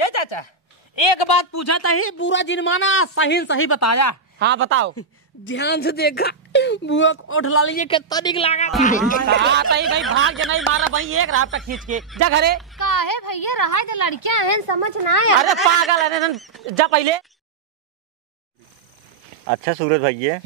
ये चाचा एक बात पूछा था ही पूरा जुर्माना सही सही बताया। हाँ बताओ। ध्यान से देखा बुआ को उठला लीजिए कितना निक लगा। भाई भाग के नहीं मारा भाई एक रात तक खींच के जा घरे। काहे भैया रहा तो लड़कियां हैं समझ ना आया। अरे पागल है जा पहले। अच्छा सूरज भैया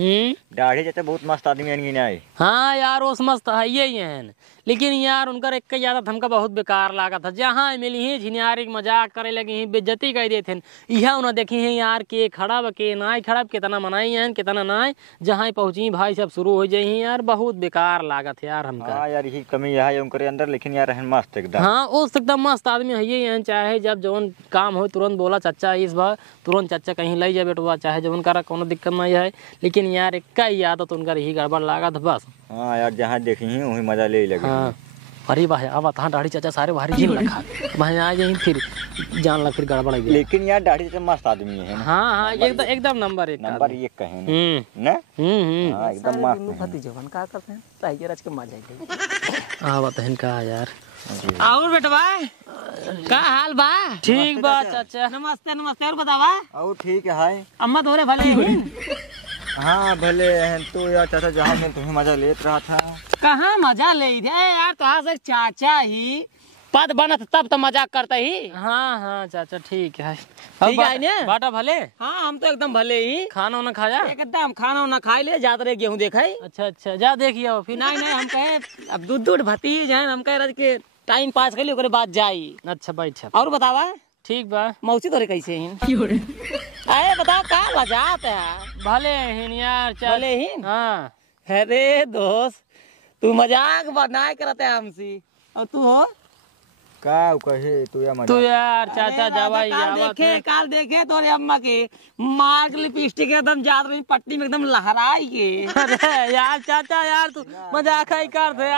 दाढ़ी चाचा बहुत मस्त आदमी है। हाँ यार वो मस्त है ही है, लेकिन यार उनका एक ही आदत हमका बहुत बेकार लगा था। जहाँ मिली ही झिनियारी मजाक करे लगी ही बेइज्जती कर देते हैं। यह उन्हें देखी है यार के खड़ा के ना खड़ा कितना मनाई है कितना ना जहाँ पहुँची भाई सब शुरू हो जाए यार बहुत बेकार लागत यार हमका। हाँ यार यही कमी है उनके अंदर, लेकिन यार मस्त एकदम। हाँ उस एकदम मस्त आदमी है ही है। चाहे जब जौन काम हो तुरंत बोला चाचा इस बार तुरंत चाचा कहीं ले जा बेटवा, चाहे जब उनका कोनो दिक्कत नहीं है। लेकिन यार एक ही आदत उनका यही गड़बड़ लागत बस। हाँ यार जहाँ देखी ही वही मजा ले लगे। हाँ अरे भाई अब तहाँ दाढ़ी चाचा सारे बाहरी जिम रखा भाई आ जाए फिर जान लग फिर गड़बड़ गया। लेकिन यार दाढ़ी चाचा मस्त आदमी है। हाँ हाँ एकदम नंबर एक कहे ना। हाँ एकदम मस्त भतीजवन का करते हैं ताई रच के मजा आई। हाँ बताइन का यार और बेटवा का हाल बा? ठीक बा चाचा। नमस्ते नमस्ते और बतावा। और ठीक है अम्मा तोरे भले हैं। हाँ भले हैं तो यार चाचा जहाँ में तुम्हें मजा लेत रहा था। कहाँ मजा ले यार तो से चाचा ही पद बनत तब तो मजाक करते ही। हाँ हाँ चाचा ठीक है। ठीक है ना बाटा भले। हाँ हम तो एकदम भले ही। खाना वाना खाया? एकदम खाना वाना खा ले जाते रहे गेहूँ देखा। अच्छा अच्छा जा देखिए फिर। नहीं हम कहे अब दूध भतीज है हम कह रहे के टाइम पास कर ली बाद जाई। अच्छा बैठ और बतावा। ठीक बा। मौसी तोरे कैसे हैं? अरे बताओ का मजाक है। भले हैं यार भले ही। हाँ अरे दोस्त तू मजाक बनाए करते हमसे और तू हो का कहे तू यार चाचा जावा काल देखे तोरे अम्मा के मार के लिपस्टिक एकदम जात रही पट्टी में एकदम लहराई के। अरे यार चाचा यार तू मजाक ही कर दे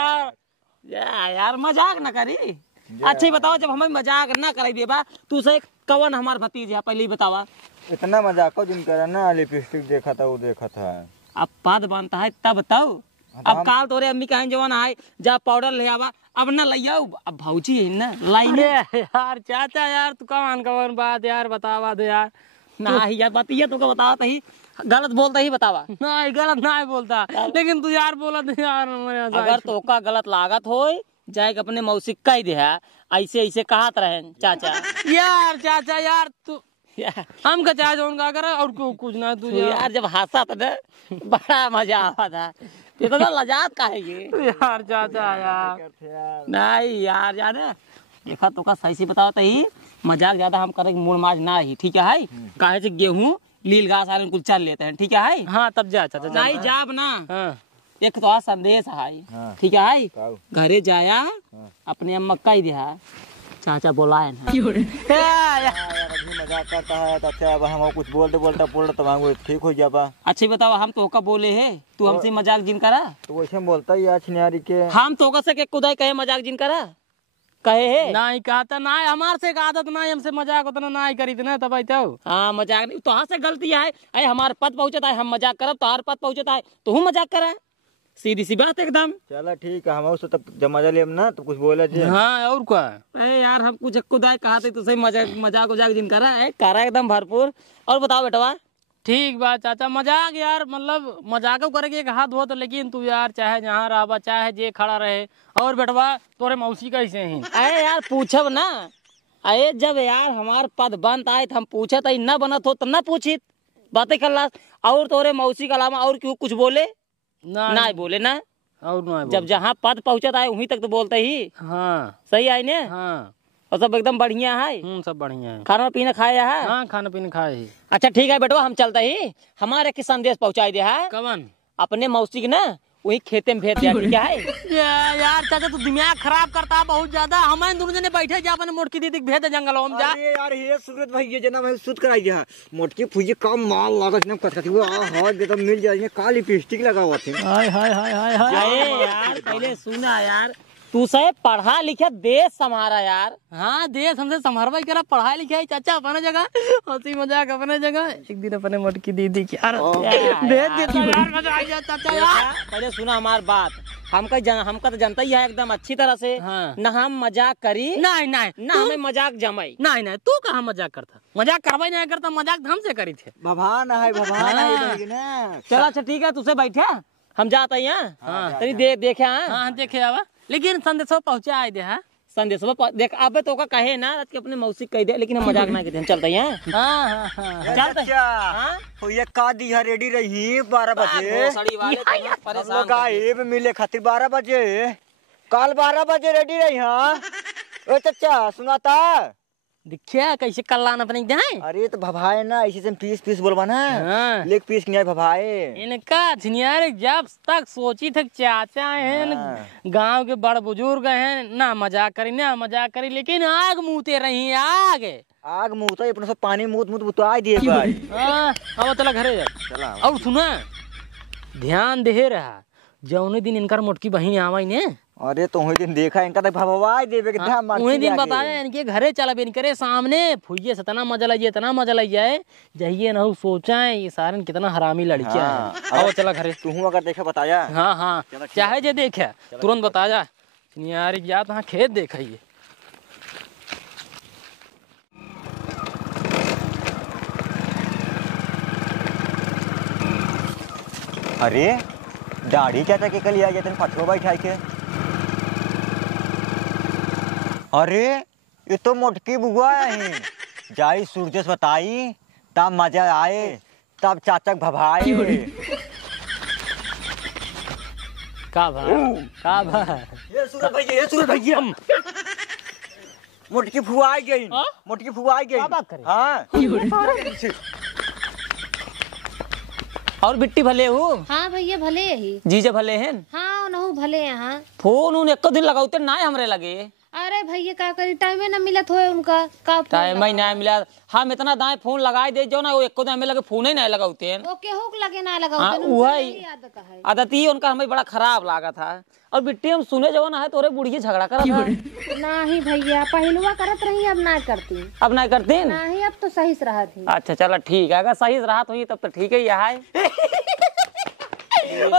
यार मजाक न करी। अच्छा बताओ जब हमें मजाक ना करे देबा तू से कवन हमार भतीज है पहले ही बतावा। इतना मजाक जिन कर ना लिपस्टिक देखा था वो देखा था। अब पद बनता है तब बताओ। अब काल तोरे अम्मी कहें जवान आए जा पाउडर ले आवा अब ना ले आओ अब भौजी है ना लाई यार चाचा यार तू कवन बात यार बतावा दे यार। ना ही यार बतिया तू का बतावा ही गलत बोलता ही बतावा। नहीं गलत नहीं बोलता लेकिन तू यार बोला यार अगर तो का गलत लागत हो जाए अपने मौसी कह दे ऐसे ऐसे कहत रहे चाचा। यार चाचा यार तू हम का चाहे जो उनका करे और कुछ ना तू यार जब हंसा था ना बड़ा मजा आवा था। ये तो लजात का है ये यार चाचा यार नहीं यार जाने देखा तो का सही से बताओ तो ही मजाक ज्यादा हम करेंगे मूड माज ना ही ठीक है। काहे से गेहूं लील घास आरे कुल चल लेते हैं ठीक है। हाँ तब जा चाचा नहीं जाब ना। हाँ। एक तो संदेश है ठीक है घरे जाया अपने अम्मा कह दिया चाचा बोला है ना। मजाक करता है तो अच्छा अब हम कुछ बोलते तो ठीक हो जाबा। अच्छा बताओ हम तो का बोले है तू हमसे मजाक जिन करा तो वैसे बोलता ही यार छिनियारी के हम तो का से खुदाई कहे मजाक जिन करा कहे है नहीं कहता ना हमार से आदत ना हमसे मजाक उतना ना करी ना तब तो। हाँ मजाक नहीं तो से गलती है अरे हमारे पद पहुंचता है हम मजाक करब तो पद पहुंचता है तो हम मजाक करा सीधी सी बात एकदम। चला ठीक है हम उससे तब जब मजा ले ना तो कुछ बोले जी। हाँ और क्या अरे यार हम कुछ खुदाई कहा थे तो सही मजाक उजाक जिन करा है करा एकदम भरपूर। और बताओ बेटवा। ठीक बात चाचा मजाक यार मतलब मजाक करेगी एक हाथ हो तो लेकिन तू यार चाहे जहाँ रहा चाहे जे खड़ा रहे। और बेटवा तोरे मौसी कैसे हैं? अरे यार पूछब ना अरे जब यार हमार पद बनता है हम पूछत न बनत हो तो न पूछित बातें कर ला। और तोरे मौसी के अलावा और क्यों कुछ बोले ना बोले ना और ना जब जहाँ पद पहुँचता है वहीं तक तो बोलते ही। हाँ सही है ना। हाँ और सब एकदम बढ़िया है। सब बढ़िया है। खाना पीना खाया है? हाँ खाना पीना खाए ही। अच्छा ठीक है बेटवा हम चलते ही हमारे की संदेश पहुँचाई दे है कवन अपने मौसी की ना वही खेते में भेज दिया ठीक है। यार चाचा तू दिमाग खराब करता है बहुत ज्यादा। हमें दोनों जने बैठे जा अपने मोटकी दीदी भेज दे जंगलों में जा। अरे यार ये सूरज भाई ये जना भाई सुध कराई है मोटकी फुजी काम माल लागत ने कटकटी वो हां दे तो मिल जाए काली लिपस्टिक लगा हुआ थे। हाय हाय हाय हाय हाय यार पहले सुना यार तू से पढ़ा लिखा देश संभारा यार। हाँ देश हमसे संभारवा करा पढ़ाई लिखाई चाचा अपने जगह हंसी मजाक अपने जगह एक दिन अपने मोटकी दीदी की यार भेज देता यार मजा आ गया चाचा यार। पहले सुना हमार बात हमका तो जानता ही है एकदम अच्छी तरह से। हाँ। न हम मजाक करी नहीं नहीं न हमें मजाक जमाई। नहीं नहीं, तू कहाँ मजाक करता? मजाक करवाई नहीं करता, मजाक हमसे करी थे। भगवान है ना। चलो अच्छा ठीक है, तुझसे बैठे हम जाते हैं। हाँ। तेरी देखे हाँ हाँ देखे आवा, लेकिन संदेशो पहुँचा दें। हाँ संदेश देख अब तो का कहे ना कि अपने मौसी कह दे, लेकिन हम मजाक ना कहते, हम चलते हैं। हाँ हाँ हाँ चलते अच्छा हाँ? तो ये का दिया रेडी रही 12 बजे। भोसड़ी वाले तो ना हम परेशान लोग कर दिए। आए मिले खातिर 12 बजे। कल 12 बजे रेडी रही। हाँ ओ चाचा सुनाता। देखिया कैसे कल्लान अपने जाए। अरे तो भभाए ना इसी से पीस बोलवा ना। हाँ। लेग पीस नहीं भभाए। इनका झिनियारे जब तक सोची थे चाचा हैं गांव के बड़ बुजुर्ग हैं, ना मजाक करी, लेकिन आग मुँहते रही आग मुँह तो अपने सब पानी मुँह बुतवा दिए भाई। अब चला घरे जा। चला और सुना ध्यान दे रहा, जौने दिन इनकर मोटकी बहन आवाई ने। अरे तो वही दिन देखा इनका तो भभवाई देवे के ध्यान मार। वही दिन बताया इनके घरे चला बेन करे सामने फुइये से इतना मजा लग जाए जहिए ना सोचा है ये सारन कितना हरामी लड़कियां हैं। आओ चला घरे। तू अगर देखे बताया। हाँ हाँ चाहे जे देखे तुरंत बता जा यार जा तहाँ खेत देखिए। अरे दाढ़ी चाचा के कल आ गया पठवा बैठा के। अरे ये तो मोटकी बुआ है। जाई सूरज बताई तब मजा आए, तब चाचा भभाए। का भा ये सूरज भैया मोटकी फुआ आई गई। मोटकी फुआ आई गई। क्या बात करे? हाँ और बिट्टी भले हो? हाँ भैया भले यही। जीजे भले हैं? हाँ नहु भले यहाँ। फोन उन एको दिन लगाते ना हमरे लगे। अरे भैया का करी टाइम ना मिलत होए उनका का टाइम ही नहीं मिला। हम इतना दाएं फोन लगाए दे जो ना वो एको दिन हमें लगे फोन ही नहीं लगाते हैं। वो केहू के लगे ना लगा हाँ, वही आदत ही उनका हमें बड़ा खराब लगा था। और बिट्टी हम सुने जो ना है तोरे बुढ़िया झगड़ा करा था। नहीं भैया पहलुआ करत रही अब ना करती। अब नहीं करती नहीं अब तो सही से रहा थी। अच्छा चलो ठीक है, अगर सही से रहा तो तब तो ठीक है। यहाँ अरे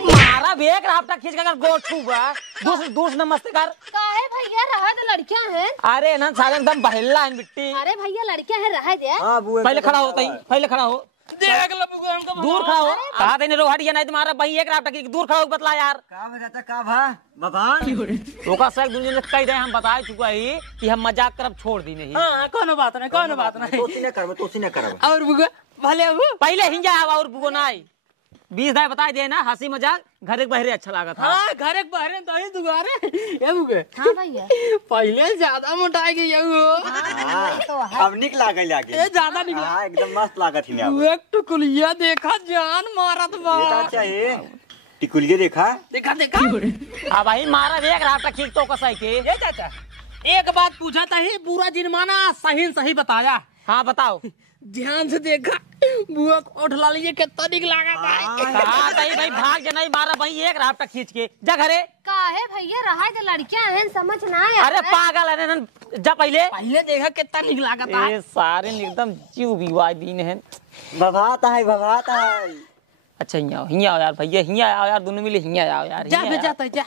मारा भी एक राफ्टा खींच कर गोड़ छूबा दूस नमस्ते कर। काहे भैया रहा दे लड़कियां हैं। अरे ना सारे एकदम बहेला है बिट्टी। अरे भैया लड़कियां हैं रहा दे। पहले खड़ा होता ही, पहले खड़ा हो। देख लो हमको दूर खड़ा हो। कहा देने रो हटिया नहीं तुम्हारा भाई एक राफ्टा की दूर खड़ा हो बतला यार। का बता का भा भगवान रोका सर दुनिया ने कह दे हम बता चुका ही कि हम मजाक करब छोड़ दी नहीं। हाँ कोनो बात नहीं तोसी न करब और बुआ भले वो पहले हिंजा आवा और बुगो नाई 20 दाई बता दे ना हंसी मजाक घर के बहरे अच्छा लगा था। हाँ घर एक बहरे तो ही दुगारे ये बुगे। हाँ भैया पहले ज्यादा मोटा गई है तो है। अब निक लागल लागे। ये ज्यादा निकला। हाँ एकदम मस्त लागत ही ना। एक टुकुलिया देखा जान मारत बा। बेटा चाहिए टिकुलिया देखा अब भाई मारा एक राफ्टा खींच तो कसई के। ये चाचा एक बात पूछा था ही पूरा जुर्माना सही बताया। हाँ बताओ। ध्यान से देखा बुआ कोठ ला लीजिए कितना निक लगा था। कहा भाई भाग जाना मारा भाई एक राफ्टा खींच के जा घरे। काहे भैया रहा दे लड़कियां हैं समझ ना आया। अरे पागल है ना जा पहले देखा कितना निक लगा था। ये सारे एकदम जीव विवाह दिन है। भगाता है अच्छा हिया आओ यार भैया हिया आओ यार दोनों मिले हिया आओ यार। जा भेजा जा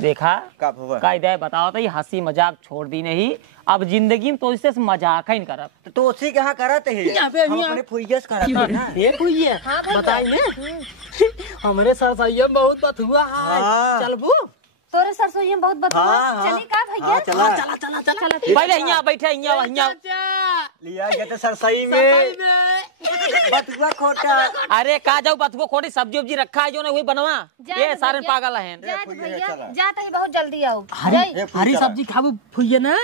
देखा का भवा कायदा बताओ तो ये हंसी मजाक छोड़ दी नहीं। अब जिंदगी में तो इससे मजाक ही नहीं करब। तो उसी कहाँ करत है यहाँ पे हम अपने फुइयस करत है ना। ये हुई है बताई ने हमरे सरसैया बहुत बात हुआ है। हाँ। चल बू तोरे सरसोई में बहुत बदबू हाँ, चली का भैया। हाँ, चला चला पहले हिया बैठे हिया लिया गया तो सरसई में बतुआ खोटा। अरे का जाऊ बतुआ खोटी सब्जी उब्जी रखा है जो ना वही बनवा। जाए ये तो सारे भैया। पागल हैं। जा तो भैया जा तो बहुत जल्दी आओ। हरी सब्जी खाबू फुइये ना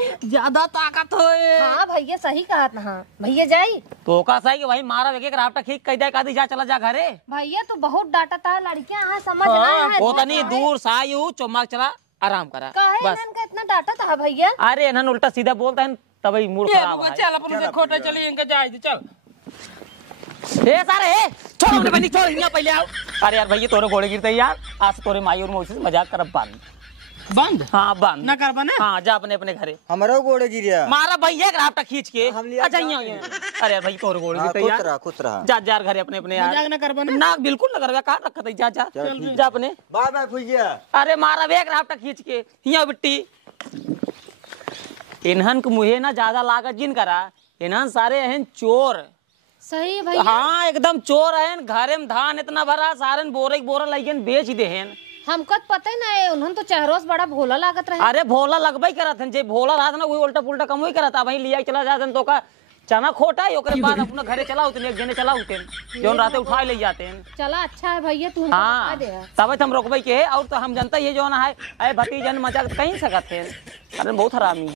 ज्यादा ताकत होए। हाँ भैया सही कहा था। हाँ भैया जाई तो का सही कि भाई मारा एक राफ्टा खींच कह दे कादी जा चला जा घरे। भैया तू बहुत डांटा था लड़कियां यहाँ समझ ना है। वो तनी दूर सायु चौमाक चला आराम करा काहे बस। इनका इतना डांटा था भैया। अरे इन्हन उल्टा सीधा बोलता है तभी मूड खराब है। चल अपन से खोटे चली इनके जाए चल। ए सारे छोड़ हमने बनी छोड़ हिया पहले आओ। अरे यार भैया तोरे घोड़े गिरते यार आज तोरे माई और मौसी से मजाक करब बानी। बंद हाँ बंद ना कर बने हाँ जा अपने अपने घरे हमारा गोड़े गिरिया। मारा भैया ग्राफ्टा खींच के हम लिया अच्छा जाएंगे। यहाँ अरे भाई तोर गोड़ हाँ, की खुश यार रहा खुश रहा। जा जा घरे अपने अपने यार मजाक ना कर बने ना बिल्कुल ना करवा कहाँ रखा था जा जा चल ठीक जा अपने बाय बाय भैया। अरे मारा वे ग्राफ्टा खींच के यहाँ बिट्टी इन्हन के मुहे ना ज्यादा लागत जिन करा इन्हन सारे हैं चोर सही है भैया। हाँ एकदम चोर हैं घरे में धान इतना भरा सारे बोरे बोरा लगिन बेच दे हैं हमको तो पता ही ना है उन्होंने तो चेहरों से बड़ा भोला लागत रहे। अरे भोला लगबई करत हैं जे भोला रहा ना वही उल्टा पुल्टा कम वही करत भाई लिया चला जाते तो का चना खोटा है ओकरे बाद अपना घरे चला उतने एक जने चला उतने जो रहते उठा ले जाते हैं चला अच्छा है भैया तू हमको बता हाँ दे। तब हम रोकबई के है और तो हम जनता ये जो ना है अरे भतीजन मजाक कहीं सकत है अरे बहुत हरामी है।